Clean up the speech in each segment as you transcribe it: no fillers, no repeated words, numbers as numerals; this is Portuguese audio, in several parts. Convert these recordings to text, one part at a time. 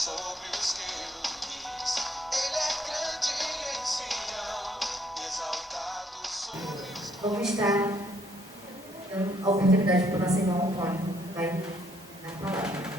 sobre os querubins. Ele é grande em Sião, exaltado sobre os... Vamos estar dando a oportunidade para o nosso irmão Antônio, vai dar a palavra.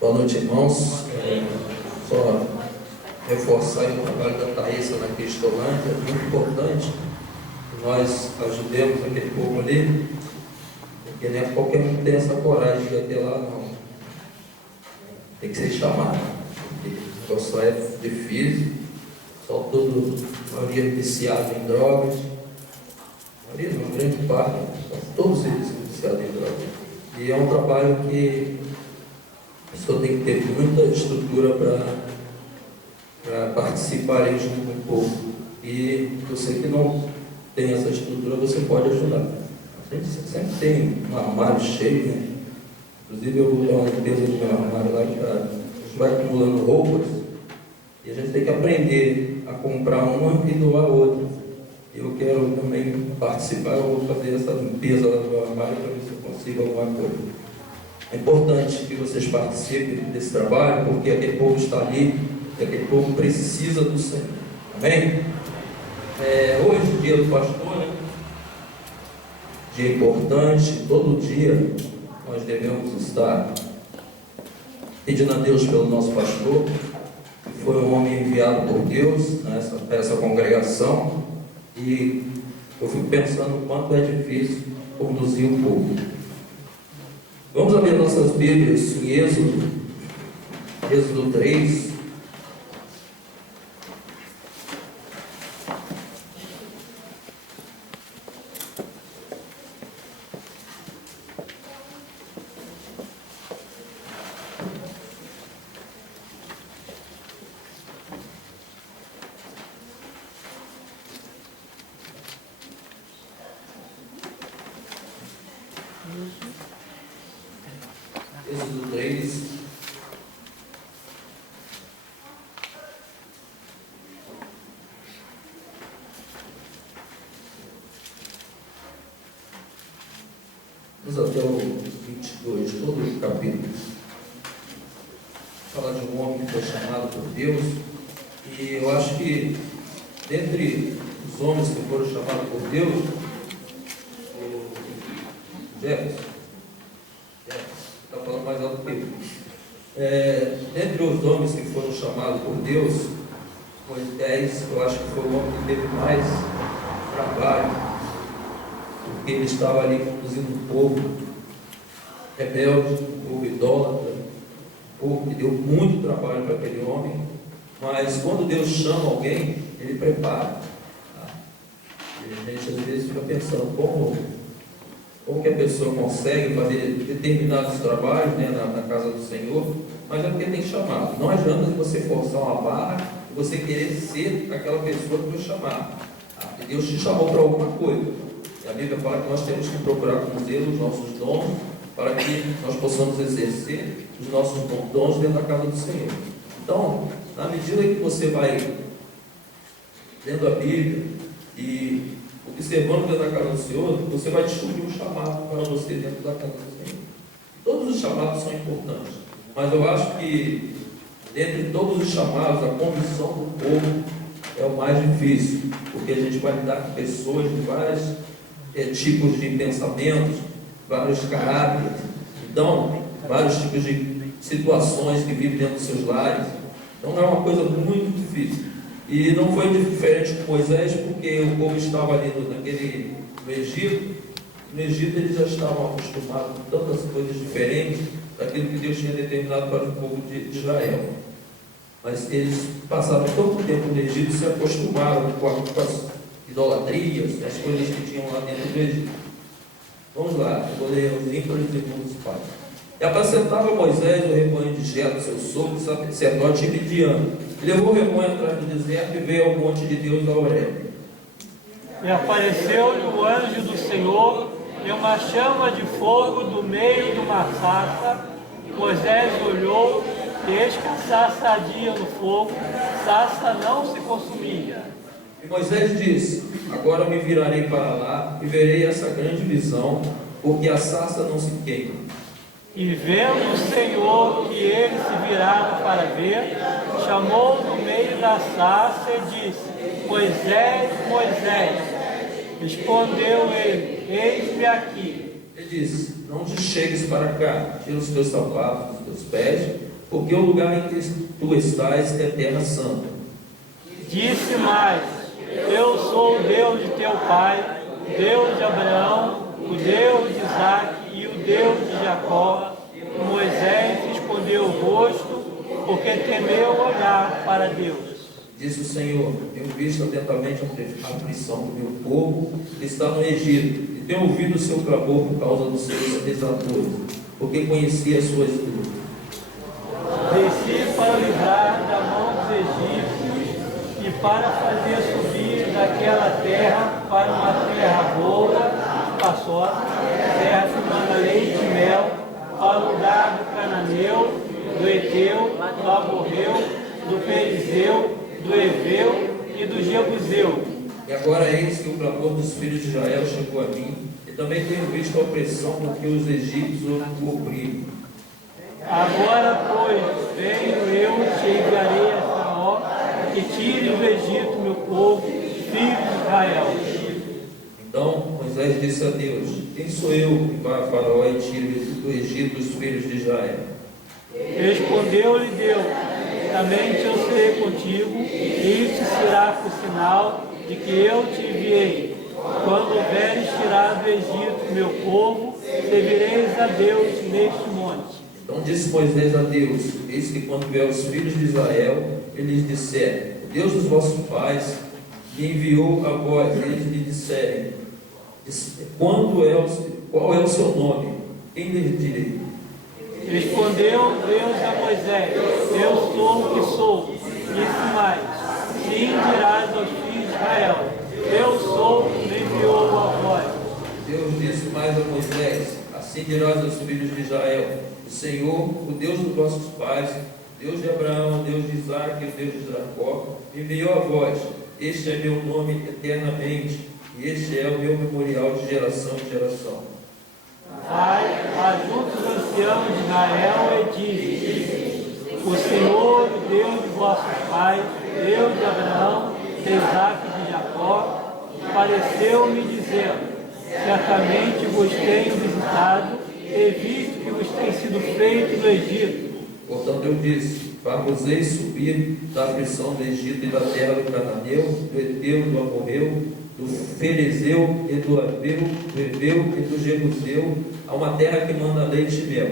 Boa noite, irmãos. Só reforçar o trabalho da Thaísa na Cristolândia, é muito importante que nós ajudemos aquele povo ali, porque nem qualquer um tem essa coragem de ir até lá, não. Tem que ser chamado, porque o negócio é difícil, só a maioria viciada em drogas, a maioria, uma grande parte, todos eles viciados em drogas. E é um trabalho que a pessoa tem que ter muita estrutura para participar junto com o povo. E você que não tem essa estrutura, você pode ajudar. A gente sempre tem um armário cheio, né? Inclusive eu vou dar uma limpeza do meu armário lá, que a gente vai acumulando roupas e a gente tem que aprender a comprar uma e doar outra. Eu quero também participar, eu vou fazer essa limpeza lá do meu armário para ver se eu consigo alguma coisa. É importante que vocês participem desse trabalho, porque aquele povo está ali, e aquele povo precisa do Senhor. Amém? Hoje, o dia do pastor, né? Dia importante, todo dia nós devemos estar pedindo a Deus pelo nosso pastor, que foi um homem enviado por Deus nessa congregação, e eu fico pensando o quanto é difícil conduzir o povo. Vamos abrir nossas Bíblias em Êxodo 3. Êxodo 3. Vamos até o 22, todo o capítulo. Fala de um homem que foi chamado por Deus. E eu acho que, dentre os homens que foram chamados por Deus, o Jefferson, está falando mais alto que eu. Dentre os homens que foram chamados por Deus, Moisés, eu acho que foi o homem que teve mais trabalho, porque ele estava ali conduzindo um povo rebelde, um povo idólatra, um povo que deu muito trabalho para aquele homem, mas quando Deus chama alguém, ele prepara. Tá? E a gente às vezes fica pensando, como que a pessoa consegue fazer determinados trabalhos, né, na casa do Senhor, mas é porque tem chamado. Não adianta você forçar uma barra e você querer ser aquela pessoa que foi chamada. Tá? Deus te chamou para alguma coisa. E a Bíblia fala que nós temos que procurar com Deus os nossos dons para que nós possamos exercer os nossos dons dentro da casa do Senhor. Então, na medida que você vai lendo a Bíblia e observando dentro da casa do Senhor, você vai descobrir um chamado para você dentro da casa do Senhor. Todos os chamados são importantes, mas eu acho que dentre todos os chamados, a condução do povo é o mais difícil, porque a gente vai lidar com pessoas de vários tipos de pensamentos, vários caráteres, então, vários tipos de situações que vivem dentro dos seus lares. Então é uma coisa muito difícil. E não foi diferente com Moisés, porque o povo estava ali no Egito. No Egito eles já estavam acostumados com tantas coisas diferentes daquilo que Deus tinha determinado para o povo de Israel. Mas eles passaram tanto tempo no Egito e se acostumaram com as idolatrias, as coisas que tinham lá dentro do Egito. Vamos lá, eu vou ler os ímpares e segundos pais. E apacentava Moisés o rebanho de Jetro, seu sogro, sacerdote midiano. Levou o rebanho atrás do deserto e veio ao monte de Deus a Horebe. E apareceu-lhe o anjo do Senhor e uma chama de fogo do meio de uma sarça. Moisés olhou, e eis que a sarça ardia no fogo, sarça não se consumia. E Moisés disse: agora me virarei para lá e verei essa grande visão, porque a sarça não se queima. E vendo o Senhor que ele se virava para ver, chamou do meio da sarça e disse: Moisés, Moisés. Respondeu ele: eis-me aqui. Ele disse: não te chegues para cá, tira os teus sapatos dos teus pés, porque o lugar em que tu estás é terra santa. Disse mais: eu sou o Deus de teu pai, o Deus de Abraão, o Deus de Isaque e o Deus de Jacó. E Moisés escondeu o rosto, porque temeu olhar para Deus. Disse o Senhor: tenho visto atentamente a aflição do meu povo que está no Egito, e tenho ouvido o seu clamor por causa dos seus exatores, porque conheci as suas lutas. Desci para livrar da mão dos egípcios e para fazer subir daquela terra para uma terra boa, espaçosa, terra que manda leite e mel, para o lugar do cananeu, do Eteu, do Amorreu, do Perizeu, do Eveu e do Jebuseu. E agora eis que o clamor dos filhos de Israel chegou a mim, e também tenho visto a opressão porque os egípcios o oprimem. Agora, pois, venho eu e te enviarei a Faraó, que tire do Egito meu povo, filho de Israel. Então Moisés disse a Deus: quem sou eu que vá a Faraó e tire do Egito os filhos de Israel? Respondeu-lhe Deus: também eu serei contigo, e isto será por sinal de que eu te enviei. Quando houveres tirado do Egito meu povo, servireis a Deus neste monte. Então disse Moisés a Deus: eis que quando vier os filhos de Israel, eles disserem: o Deus dos vossos pais me enviou a vós. Eles lhe disserem: qual é o seu nome? Quem lhes direi? Respondeu Deus a Moisés: eu sou o que sou. Disse mais: sim, dirás aos filhos de Israel: eu sou o que me enviou a vós. Deus disse mais a Moisés: assim dirás aos filhos de Israel: o Senhor, o Deus dos vossos pais, Deus de Abraão, Deus de Isaque e Deus de Jacó, me enviou a vós. Este é meu nome eternamente, e este é o meu memorial de geração em geração. Vai, ajunta os anciãos de Israel e diz: o Senhor, o Deus de vossos pais, Deus de Abraão, de Isaque e de Jacó, pareceu-me dizendo: certamente vos tenho visitado e visto que vos tem sido feito no Egito. Portanto eu disse: far-vos-ei subir da aflição do Egito e da terra do Cananeu, do Eteu, do Amorreu, do Ferezeu e do Eveu e do Jebuseu, a uma terra que manda leite e mel.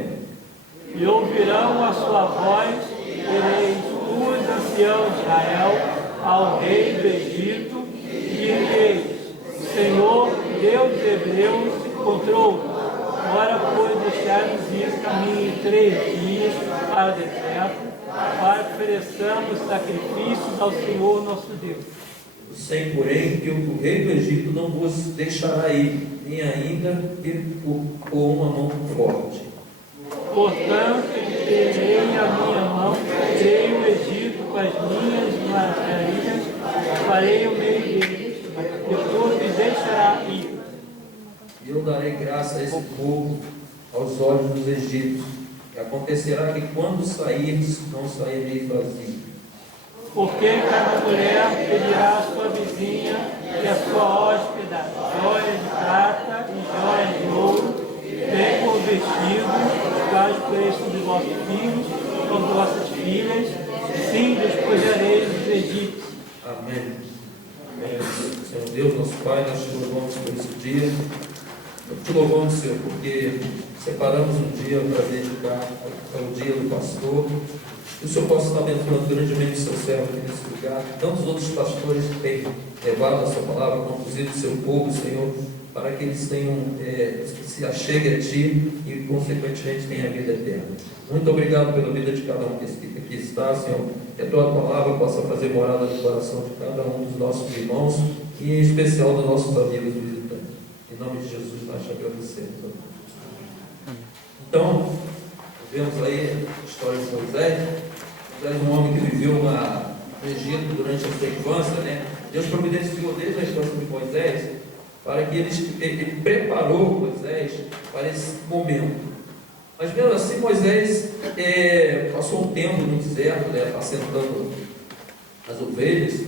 E ouvirão a sua voz, ireis os anciãos de Israel ao rei do Egito, e direis: o Senhor, Deus dos Hebreus, se encontrou. Ora, pois, deixai-nos ir caminho 3 dias para o deserto, para que ofereçamos sacrifícios ao Senhor nosso Deus. Sem, porém, que o rei do Egito não vos deixará ir, nem ainda que com uma mão forte. Portanto, terei a minha mão, tirei o Egito com as minhas maravilhas, farei o meio deles, depois me deixará ir. E eu darei graça a esse povo aos olhos dos egípcios. E acontecerá que quando sairdes, não saireis vazio. Porque cada mulher pedirá à sua vizinha e à sua hóspeda joias de prata e joias de ouro, bem com vestido, quais o preço dos vossos filhos ou de vossas filhas, sim, despojareis dos egípcios. Amém. Senhor Deus, nosso Pai, nós te louvamos por esse dia. Te louvamos, Senhor, porque separamos um dia para dedicar ao dia do pastor. Que o Senhor possa estar abençoando grandemente o seu servo aqui nesse lugar. Tantos outros pastores que têm levado a sua palavra, conduzido o seu povo, Senhor, para que eles tenham, que se acheguem a Ti e, consequentemente, tenham a vida eterna. Muito obrigado pela vida de cada um que aqui está, Senhor. Que a Tua palavra possa fazer morada no coração de cada um dos nossos irmãos e, em especial, dos nossos amigos visitantes. Em nome de Jesus. está te agradecendo. Então, vemos aí a história de Moisés. Moisés, um homem que viveu no Egito durante a sua infância, né? Deus providenciou desde a infância de Moisés para que ele preparou Moisés para esse momento. Mas mesmo assim, Moisés passou um tempo no deserto, né, apacentando as ovelhas,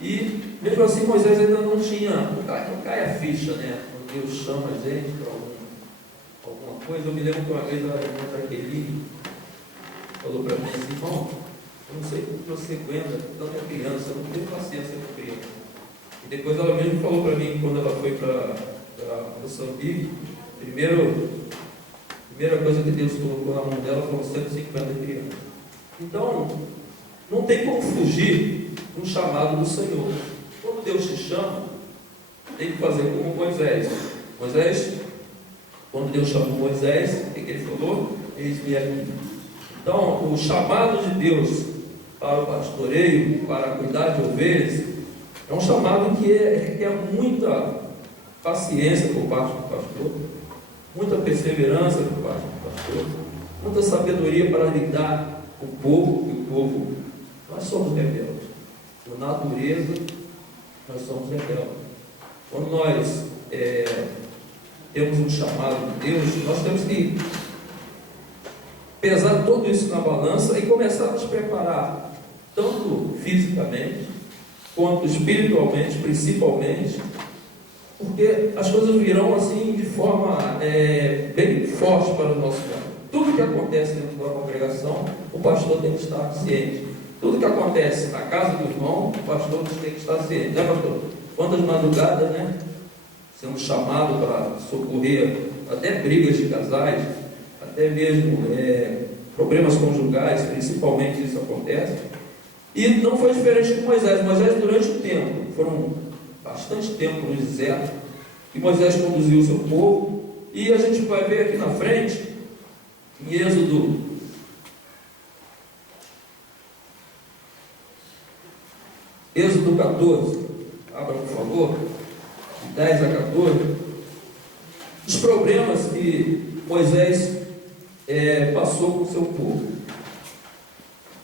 e mesmo assim Moisés ainda não cai a ficha, né? Quando Deus chama a gente para alguma coisa. Eu me lembro que uma vez a irmã Jaqueline falou para mim assim: irmão, eu não sei como você aguenta tanta criança, eu não tenho paciência com criança. E depois ela mesmo falou para mim, quando ela foi para Moçambique, primeira coisa que Deus colocou na mão dela foram 150 crianças. Então, não tem como fugir do chamado do Senhor. Quando Deus te chama, tem que fazer como Moisés. Moisés, quando Deus chamou Moisés, o que ele falou? Eis-me aqui. Então, o chamado de Deus para o pastoreio, para cuidar de ovelhas, é um chamado que requer muita paciência por parte do pastor, muita perseverança por parte do pastor, muita sabedoria para lidar com o povo, e o povo, nós somos rebeldes. Por natureza, nós somos rebeldes. Quando nós temos um chamado de Deus, nós temos que pesar tudo isso na balança e começar a nos preparar, tanto fisicamente, quanto espiritualmente, principalmente, porque as coisas virão assim de forma bem forte para o nosso lado. Tudo que acontece dentro da congregação, o pastor tem que estar ciente. Tudo que acontece na casa do irmão, o pastor tem que estar ciente, né, pastor? Quantas madrugadas, né? Sendo chamado para socorrer até brigas de casais, até mesmo problemas conjugais, principalmente isso acontece. E não foi diferente com Moisés. Moisés, durante o tempo, foram bastante tempo no deserto, e Moisés conduziu o seu povo, e a gente vai ver aqui na frente, em Êxodo 14, abra por favor, de 10 a 14, os problemas que Moisés passou com o seu povo.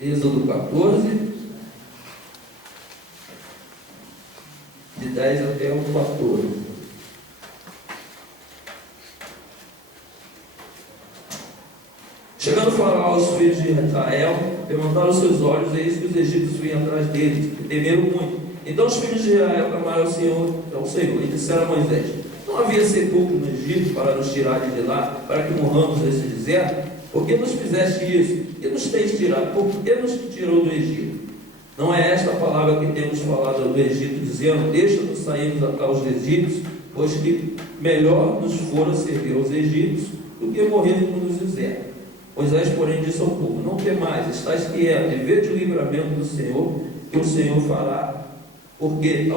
Êxodo 14, de 10 até o 14. Chegando Faraó aos filhos de Israel, levantaram os seus olhos, e eis que os egípcios vinham atrás deles, e temeram muito. Então os filhos de Israel clamaram ao Senhor, e disseram a Moisés: não havia sepulcro no Egito para nos tirar de lá, para que morramos nesse deserto? Por que nos fizeste isso? Que nos tens tirado? Por que nos tirou do Egito? Não é esta a palavra que temos falado do Egito, dizendo: deixa-nos sairmos aos egípcios, pois que melhor nos fora servir aos egípcios do que morrermos no deserto. Moisés, porém, disse ao povo: não temais, estáis quietos, e vede o livramento do Senhor, que o Senhor fará, porque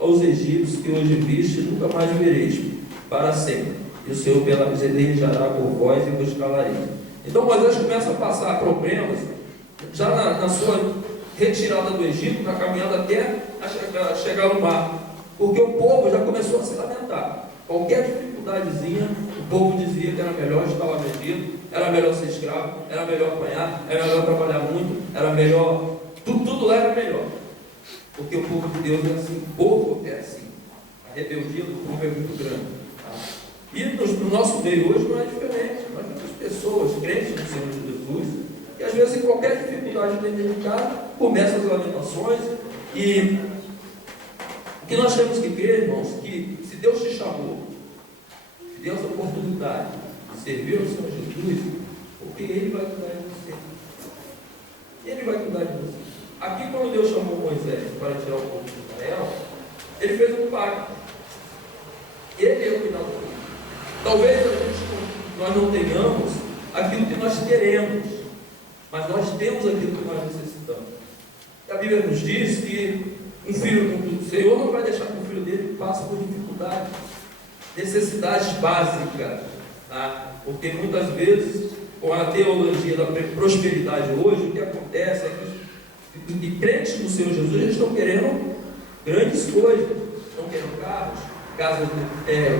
aos egípcios que hoje viste, nunca mais vereis, para sempre. E o Senhor pelejará por vós e vos calareis. Então Moisés começa a passar problemas, já na sua retirada do Egito, na caminhada até a chegar no mar, porque o povo já começou a se lamentar. Qualquer dificuldadezinha, o povo dizia que era melhor estar lá no Egito, era melhor ser escravo, era melhor apanhar, era melhor trabalhar muito, era melhor, tudo lá era melhor. Porque o povo de Deus é assim, o povo é assim. A rebeldia do povo é muito grande. Tá? E no nosso meio hoje não é diferente. Nós temos pessoas crentes no Senhor Jesus, que às vezes em qualquer dificuldade dentro de casa, começam as lamentações. E o que nós temos que crer, irmãos, que se Deus te chamou, se Deus a oportunidade de servir ao Senhor Jesus, porque Ele vai cuidar de você. Ele vai cuidar de você. Aqui, quando Deus chamou Moisés para tirar o povo de Israel, Ele fez um pacto. Ele é o cuidador. Talvez nós não tenhamos aquilo que nós queremos, mas nós temos aquilo que nós necessitamos. A Bíblia nos diz que o Senhor não vai deixar que o filho dele passe por dificuldades, necessidades básicas, tá? Porque muitas vezes, com a teologia da prosperidade hoje, o que acontece é que crentes no Senhor Jesus, eles estão querendo grandes coisas, estão querendo carros, casas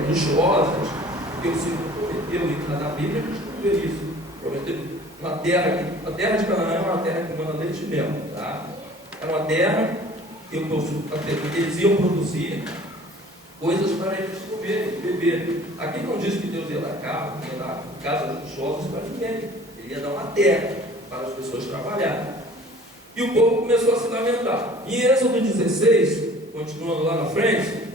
luxuosas, porque o Senhor prometeu, e na Bíblia a gente não vê isso. Prometeu uma terra, a terra de Canaã é uma terra que manda leite e mel, tá? É uma terra que eles iam produzir coisas para eles comerem, beberem. Aqui não diz que Deus ia dar carro, ia dar casas luxuosas para ninguém. Ele ia dar uma terra para as pessoas trabalharem. E o povo começou a se lamentar. Em Êxodo 16, continuando lá na frente,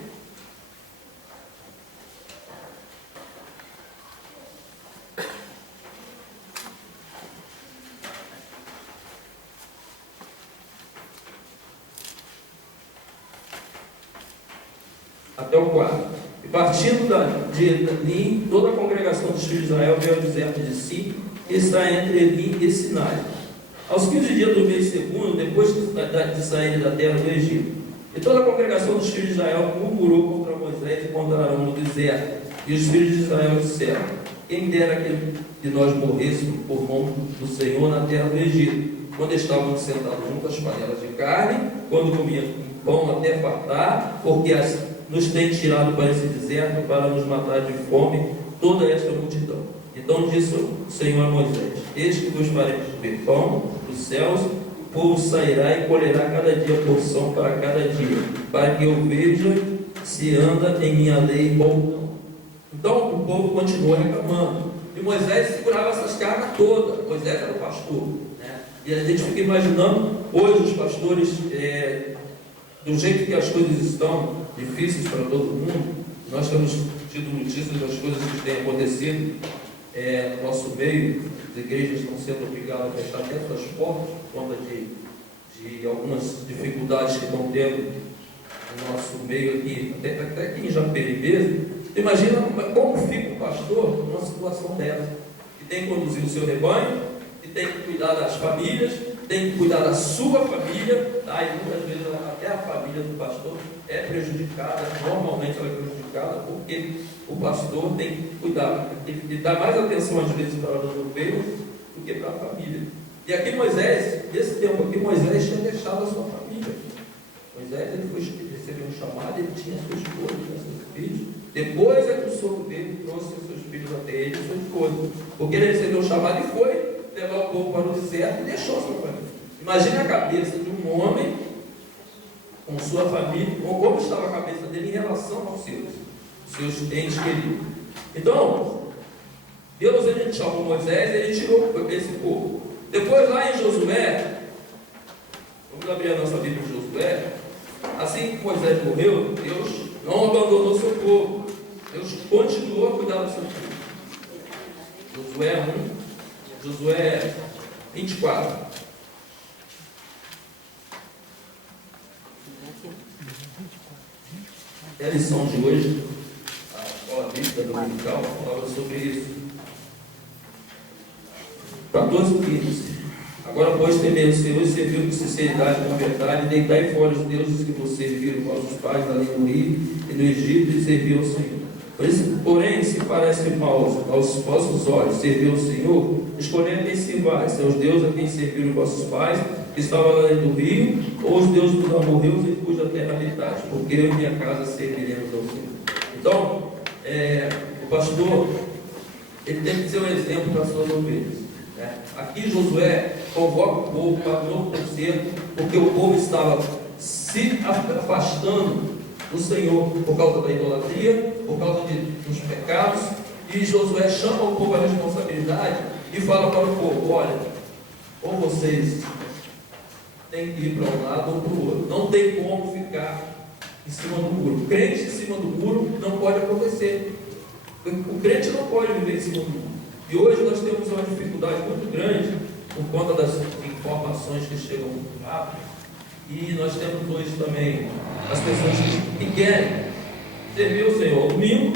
até o 4. E partindo de Elim, toda a congregação dos filhos de Israel veio ao deserto de Sim, que está entre Elim e Sinai, aos 15 dias do mês segundo, depois de saírem da terra do Egito. E toda a congregação dos filhos de Israel murmurou contra Moisés e contra Arão no deserto. E os filhos de Israel disseram: quem dera que nós morrêssemos por mão do Senhor na terra do Egito, quando estávamos sentados junto às panelas de carne, quando comíamos pão até fartar, porque nos tem tirado para esse deserto para nos matar de fome toda esta multidão. Então disse o Senhor a Moisés: eis que vos farei comer pão dos céus, o povo sairá e colherá cada dia porção para cada dia, para que eu veja se anda em minha lei ou não. Então o povo continuou reclamando, e Moisés segurava essas cargas todas. Moisés era o pastor, né? E a gente fica imaginando hoje os pastores, do jeito que as coisas estão difíceis para todo mundo. Nós temos tido notícias das coisas que têm acontecido no nosso meio. As igrejas estão sendo obrigadas a fechar até suas portas por conta de algumas dificuldades que estão tendo no nosso meio aqui, até aqui em Japeri mesmo. Imagina como fica o pastor numa situação dessa, que tem que conduzir o seu rebanho, que tem que cuidar das famílias, tem que cuidar da sua família, tá? E muitas vezes até a família do pastor é prejudicada, normalmente ela é prejudicada, porque o pastor tem que cuidar, tem que dar mais atenção às vezes para os ovelhas do que para a família. E aqui Moisés, nesse tempo aqui, Moisés tinha deixado a sua família. Moisés recebeu um chamado, ele tinha sua esposa, tinha seus filhos. Depois é que o sogro dele trouxe seus filhos até ele e sua esposa, porque ele recebeu um chamado e foi levar o povo para o deserto e deixou sua família. Imagine a cabeça de um homem com sua família, ou como estava a cabeça dele em relação aos seus entes queridos. Então, Deus ele chamou Moisés, ele tirou esse povo. Depois lá em Josué, vamos abrir a nossa Bíblia em Josué. Assim que Moisés morreu, Deus não abandonou seu povo. Deus continuou a cuidar do seu povo. Josué 1, Josué 24. É a lição de hoje, a escola bíblica dominical fala sobre isso. 14:15. Agora, pois, temei o Senhor e serviu com sinceridade e com verdade, e deitai fora os deuses que vocês viram vossos pais além do rio e no Egito, e serviu ao Senhor. Porém, se parece mal aos vossos olhos servir ao Senhor, escolhei quem sirvais, se aos deuses a quem serviram vossos pais, que estavam além do rio, ou os deuses dos amorreus em cuja terra habitais, porque eu e minha casa serviremos ao Senhor. Então, o pastor, ele tem que ser um exemplo para as suas ovelhas. Aqui Josué convoca o povo para um novo concerto, porque o povo estava se afastando do Senhor por causa da idolatria, por causa dos pecados, e Josué chama o povo à responsabilidade e fala para o povo: olha, ou vocês têm que ir para um lado ou para o outro, não tem como ficar em cima do muro. Crente em cima do muro não pode acontecer. O crente não pode viver em cima do muro. E hoje nós temos uma dificuldade muito grande por conta das informações que chegam muito rápido. E nós temos hoje também as pessoas que querem servir o Senhor ao domingo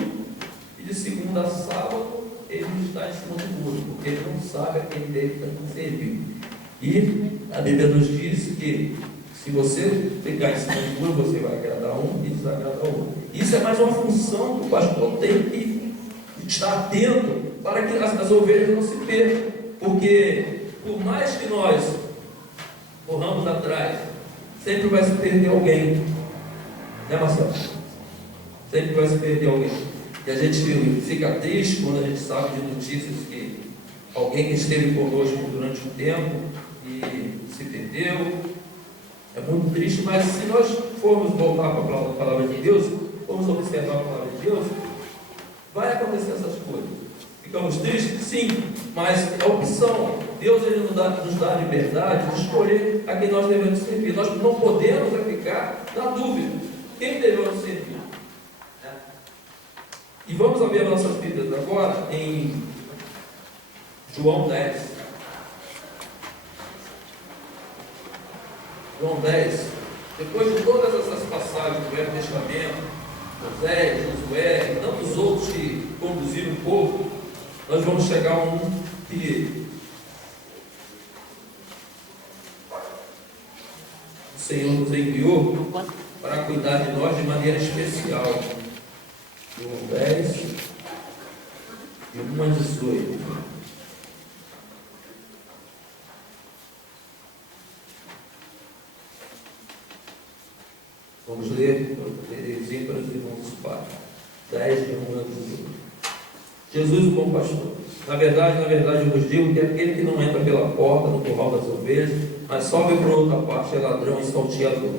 e de segunda a sábado ele está em cima do muro, porque ele não sabe a quem deve servir. E a Bíblia nos diz que se você ficar em cima do muro, você vai agradar um e desagradar o outro. Isso é mais uma função que o pastor tem que estar atento para que as ovelhas não se percam, porque por mais que nós corramos atrás, sempre vai se perder alguém, né, Marcelo? sempre vai se perder alguém. E a gente fica triste quando a gente sabe de notícias que alguém que esteve conosco durante um tempo e se perdeu. É muito triste, mas se nós formos voltar para a palavra de Deus, formos observar a palavra de Deus, vai acontecer essas coisas. Ficamos tristes? Sim, mas é opção. Deus ele nos dá a liberdade de escolher a quem nós devemos servir. Nós não podemos ficar na dúvida. Quem devemos servir? E vamos abrir as nossas Bíblias agora em João 10. João 10. Depois de todas essas passagens do Velho Testamento, José, Josué e tantos outros que conduziram o povo, nós vamos chegar a um que o Senhor nos enviou para cuidar de nós de maneira especial. João 10, de 1 a 18. Vamos ler, lerei para os irmãos do Pai. 10, de 1 a 18. Jesus, o bom pastor. Na verdade, eu vos digo que aquele que não entra pela porta no curral das ovelhas, mas sobe por outra parte, é ladrão e salteador.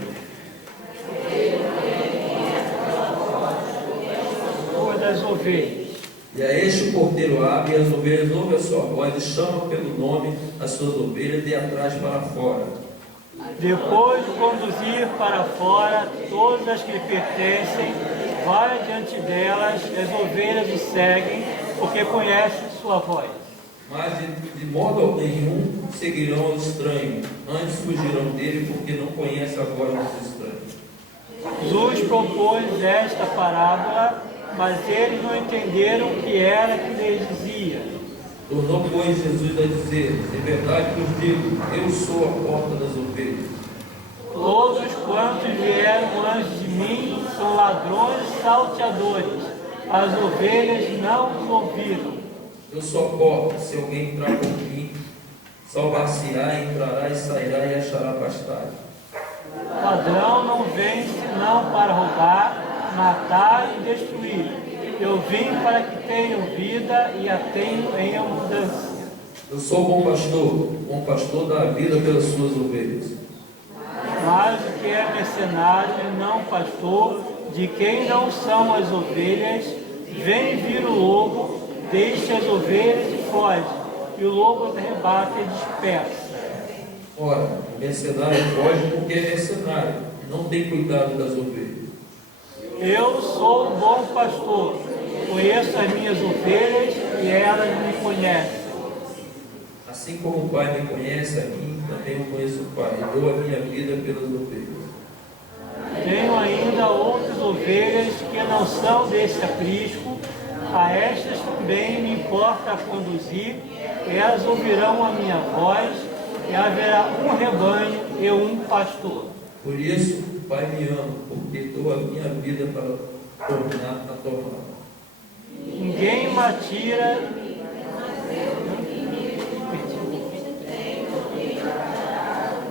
Das ovelhas. E a este o porteiro abre, e as ovelhas ouvem a sua voz e chamam pelo nome as suas ovelhas de atrás para fora. Depois de conduzir para fora todas as que lhe pertencem, vai diante delas, e as ovelhas o seguem, porque conhecem sua voz. Mas de modo nenhum seguirão ao estranho, antes fugirão dele, porque não conhecem a voz dos estranhos. Jesus propôs esta parábola, mas eles não entenderam o que era que lhes dizia. Tornou, pois, Jesus a dizer: em verdade vos digo, eu sou a porta das ovelhas. Todos quantos vieram antes de mim são ladrões e salteadores. As ovelhas não os ouviram. Eu sou a porta, se alguém entrar por mim, salvar-se-á, entrará e sairá e achará pastagem. Ladrão não vem senão para roubar, matar e destruir. Eu vim para que tenham vida e a tenham em abundância. Eu sou o bom pastor dá a vida pelas suas ovelhas. Mas o que é mercenário e não pastor, de quem não são as ovelhas, vem vir o lobo, deixa as ovelhas e foge, e o lobo as arrebata e dispersa. Ora, o mercenário foge porque é mercenário, e não tem cuidado das ovelhas. Eu sou o bom pastor, conheço as minhas ovelhas e elas me conhecem. Assim como o Pai me conhece a mim, também eu conheço o Pai, e dou a minha vida pelas ovelhas. Tenho ainda outras ovelhas que não são desse aprisco, a estas também me importa conduzir, elas ouvirão a minha voz, e haverá um rebanho e um pastor. Por isso, o Pai me ama, porque dou a minha vida para tornar a tornar. Ninguém me atira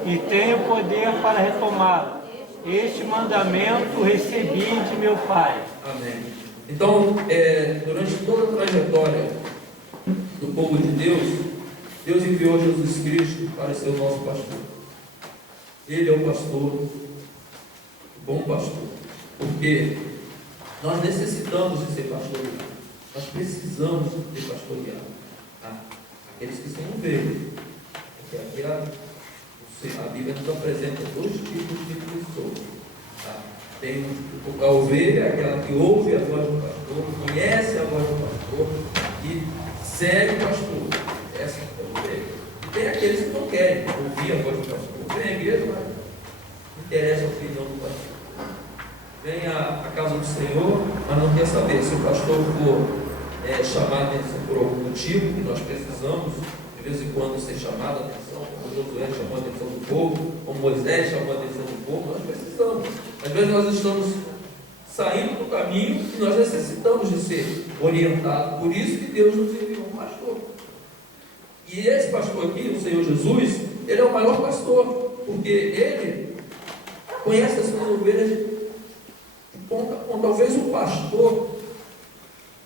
e tenho poder para retomá-lo. Este mandamento recebi de meu Pai. Amém. Então, durante toda a trajetória do povo de Deus, Deus enviou Jesus Cristo para ser o nosso pastor. Ele é o pastor, o bom pastor, porque nós necessitamos de ser pastoreados. Nós precisamos de ser pastoreados. Aqueles que são ovelhas. Porque aqui a Bíblia nos apresenta dois tipos de pessoas. Tem a ovelha, aquela que ouve a voz do pastor, conhece a voz do pastor e segue o pastor. Essa é a ovelha. E tem aqueles que não querem ouvir a voz do pastor. Vem à igreja, mas não interessa a opinião do pastor. Vem à casa do Senhor, mas não quer saber se o pastor for chamar a atenção por algum motivo, que nós precisamos, de vez em quando, ser chamado a atenção, como Josué chamou a atenção do povo, como Moisés chamou a atenção do povo, nós precisamos. Às vezes nós estamos saindo do caminho e nós necessitamos de ser orientados. Por isso que Deus nos enviou um pastor. E esse pastor aqui, o Senhor Jesus, ele é o maior pastor, porque ele conhece as suas ovelhas de talvez o pastor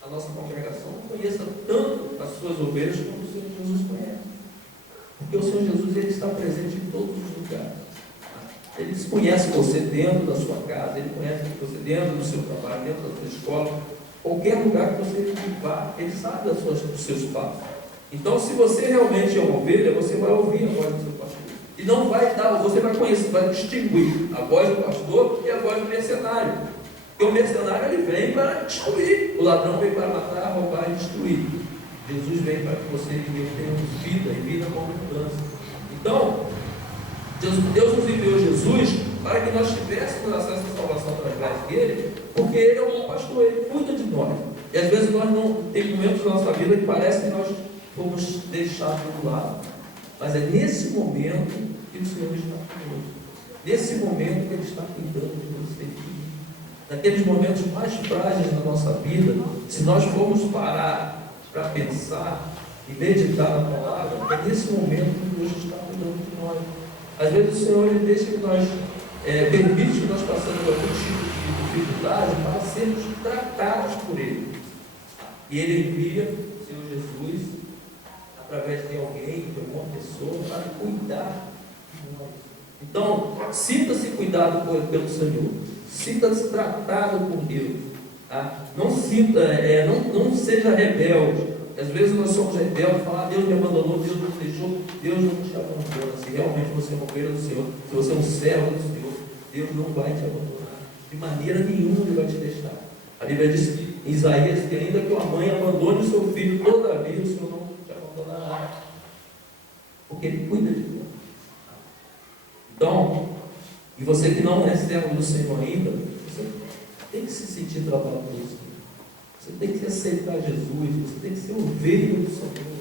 da nossa congregação não conheça tanto as suas ovelhas como o Senhor Jesus conhece. Porque o Senhor Jesus, ele está presente em todos os lugares. Ele conhece você dentro da sua casa, ele conhece você dentro do seu trabalho, dentro da sua escola, qualquer lugar que você vá, ele sabe dos seus passos. Então, se você realmente é uma ovelha, você vai ouvir a voz do seu pastor. E não vai dar, você vai conhecer, vai distinguir a voz do pastor e a voz do mercenário. Porque o mercenário, ele vem para destruir. O ladrão vem para matar, roubar e destruir. Jesus vem para que você e eu tenhamos vida e vida com abundância. Então, Deus nos enviou Jesus para que nós tivéssemos acesso à salvação através dele, porque ele é o bom pastor, ele cuida de nós. E às vezes nós não tem momentos da nossa vida que parece que nós fomos deixados do lado. Mas é nesse momento que o Senhor está conosco. Nesse momento que ele está cuidando de você. Naqueles momentos mais frágeis da nossa vida, se nós formos parar para pensar e meditar na palavra, é nesse momento que Deus está cuidando de nós. Às vezes o Senhor ele deixa que nós, permite que nós passemos algum tipo de dificuldade para sermos tratados por Ele. E Ele envia o Senhor Jesus, através de alguém, de alguma pessoa, para cuidar de nós. Então, sinta-se cuidado pelo Senhor. Sinta-se tratado por Deus. Tá? Não seja rebelde. Às vezes nós somos rebeldes, falar, Deus me abandonou, Deus me deixou. Deus não te abandona. Se realmente você é uma ovelha do Senhor, se você é um servo do Senhor, Deus não vai te abandonar. De maneira nenhuma Ele vai te deixar. A Bíblia diz que, em Isaías, que ainda que uma mãe abandone o seu filho, todavia o Senhor não te abandonará. Porque Ele cuida de nós. Então, e você que não é servo do Senhor ainda, você tem que se sentir tratado pelo Senhor. Você tem que aceitar Jesus, você tem que ser ovelha do Senhor.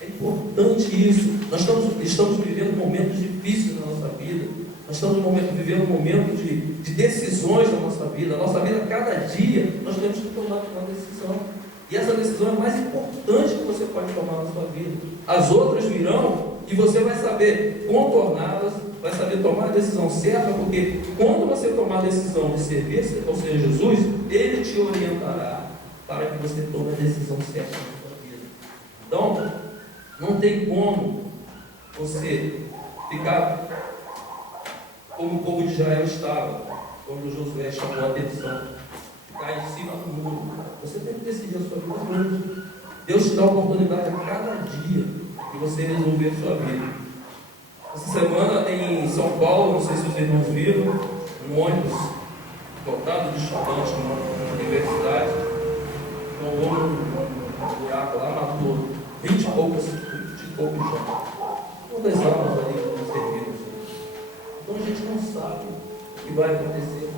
É importante isso. Nós estamos vivendo momentos difíceis na nossa vida. Nós estamos vivendo momentos de decisões na nossa vida. A nossa vida, cada dia, nós temos que tomar uma decisão. E essa decisão é a mais importante que você pode tomar na sua vida. As outras virão e você vai saber contorná-las, vai saber tomar a decisão certa, porque quando você tomar a decisão de servir ao Senhor Jesus, Ele te orientará para que você tome a decisão certa na sua vida. Então, não tem como você ficar como o povo de Israel estava, quando Josué chamou a atenção, ficar em cima do muro. Você tem que decidir a sua vida hoje. Deus te dá a oportunidade a cada dia de você resolver a sua vida. Essa semana em São Paulo, não sei se os irmãos viram, um ônibus lotado de estudantes numa universidade, um buraco lá, matou 20 e poucos jovens. Uma das almas ali que nos serviram. Então a gente não sabe o que vai acontecer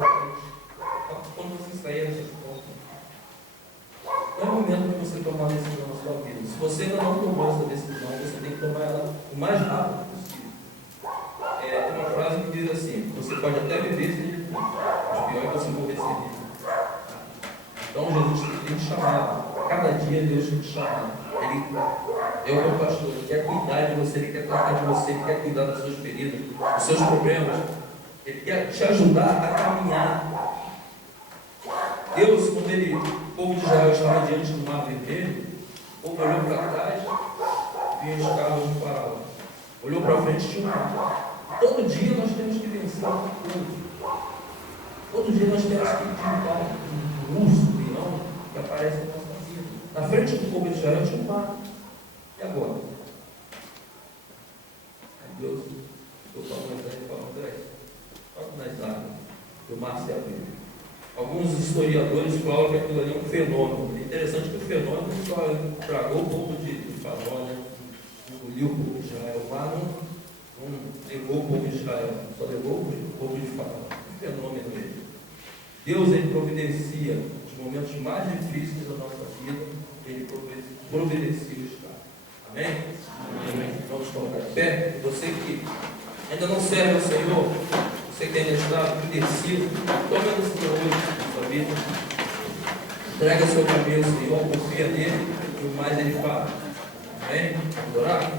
quando você sair dessa porta. Não é o momento de você tomar a decisão na sua vida. Se você ainda não tomou essa decisão, você tem que tomar ela o mais rápido possível. Tem uma frase que diz assim: você pode até viver sem Jesus, mas pior é você morrer sem Ele. Então Jesus tem te chamado. Cada dia Deus tem te chamado. Ele é o meu pastor, Ele quer cuidar de você, Ele quer tratar de você, Ele quer cuidar das suas feridas, dos seus problemas. Ele quer te ajudar a caminhar. Deus, quando o povo de Israel estava diante do mar vermelho, o povo olhou para trás, vinha os carros de Faraó. Olhou para frente, tinha um mar. Todo dia nós temos que vencer uma coisa. Todo dia nós temos que enfrentar um urso, um leão que aparece na nossa vida. Na frente do povo de Israel tinha um mar. E agora? Aí Deus ficou falando e falou: André, toca nas águas, e o mar se abriu. Alguns historiadores falam que aquilo ali é um fenômeno. É interessante que o fenômeno só tragou o povo de Faraó, né? Engoliu o povo de Israel. O mar não levou o povo de Israel, só levou o povo de Faraó. Um fenômeno mesmo. Deus, Ele providencia os momentos mais difíceis da nossa vida, Ele providencia o estado. Amém? Amém? Vamos colocar de pé. Você que ainda não serve ao Senhor, você que ainda está indeciso, tome a decisão hoje na sua vida. Entrega seu caminho ao Senhor, confia nele e o mais Ele fará. Amém? Vamos orar?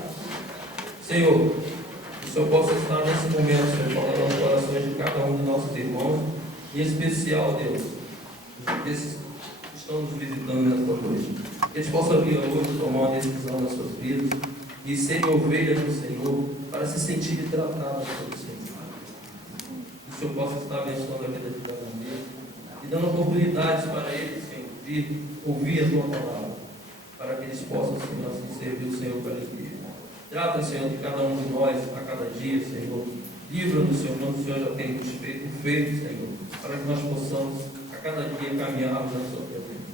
Senhor, que o Senhor possa estar nesse momento, Senhor, falando nos corações de cada um dos nossos irmãos, em especial, Deus, desses que estão nos visitando nessa noite. Que eles possam vir hoje tomar uma decisão nas suas vidas e serem ovelhas do Senhor para se sentirem tratadas pelo Senhor. Que o Senhor possa estar abençoando a vida de cada um deles e dando oportunidades para eles, Senhor, de ouvir a Tua palavra, para que eles possam, Senhor, assim servir o Senhor para a igreja. Trata, Senhor, de cada um de nós a cada dia, Senhor. Livra-nos, Senhor, quando o Senhor já tem feito, Senhor, para que nós possamos a cada dia caminharmos na Sua presença.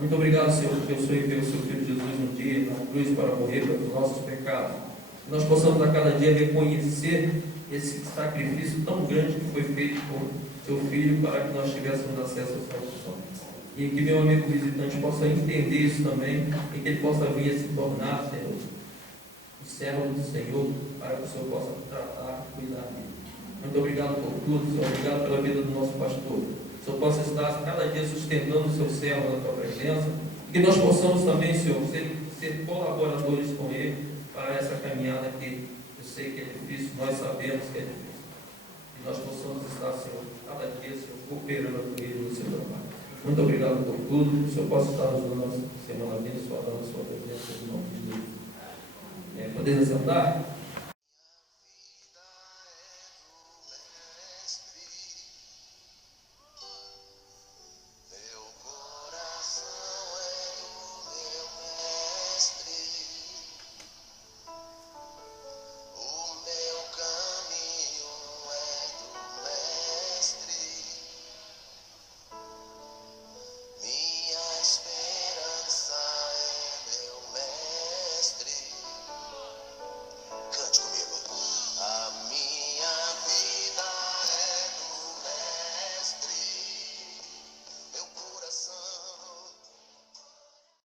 Muito obrigado, Senhor, porque o Senhor enviou o Seu Filho Jesus um dia na cruz para morrer pelos nossos pecados. Que nós possamos a cada dia reconhecer esse sacrifício tão grande que foi feito por Seu Filho para que nós tivéssemos acesso à salvação. E que meu amigo visitante possa entender isso também e que ele possa vir a se tornar, Senhor, o servo do Senhor, para que o Senhor possa tratar e cuidar dele. Muito obrigado por tudo, Senhor. Obrigado pela vida do nosso pastor. Que o Senhor possa estar cada dia sustentando o seu servo na tua presença e que nós possamos também, Senhor, ser colaboradores com ele para essa caminhada que eu sei que é difícil, nós sabemos que é difícil. Que nós possamos estar, Senhor, cada dia, Senhor, cooperando com ele no seu trabalho. Muito obrigado por tudo. Que o Senhor possa estar nos dando a semana abençoada na sua presença, em nome de Jesus. Podemos sentar?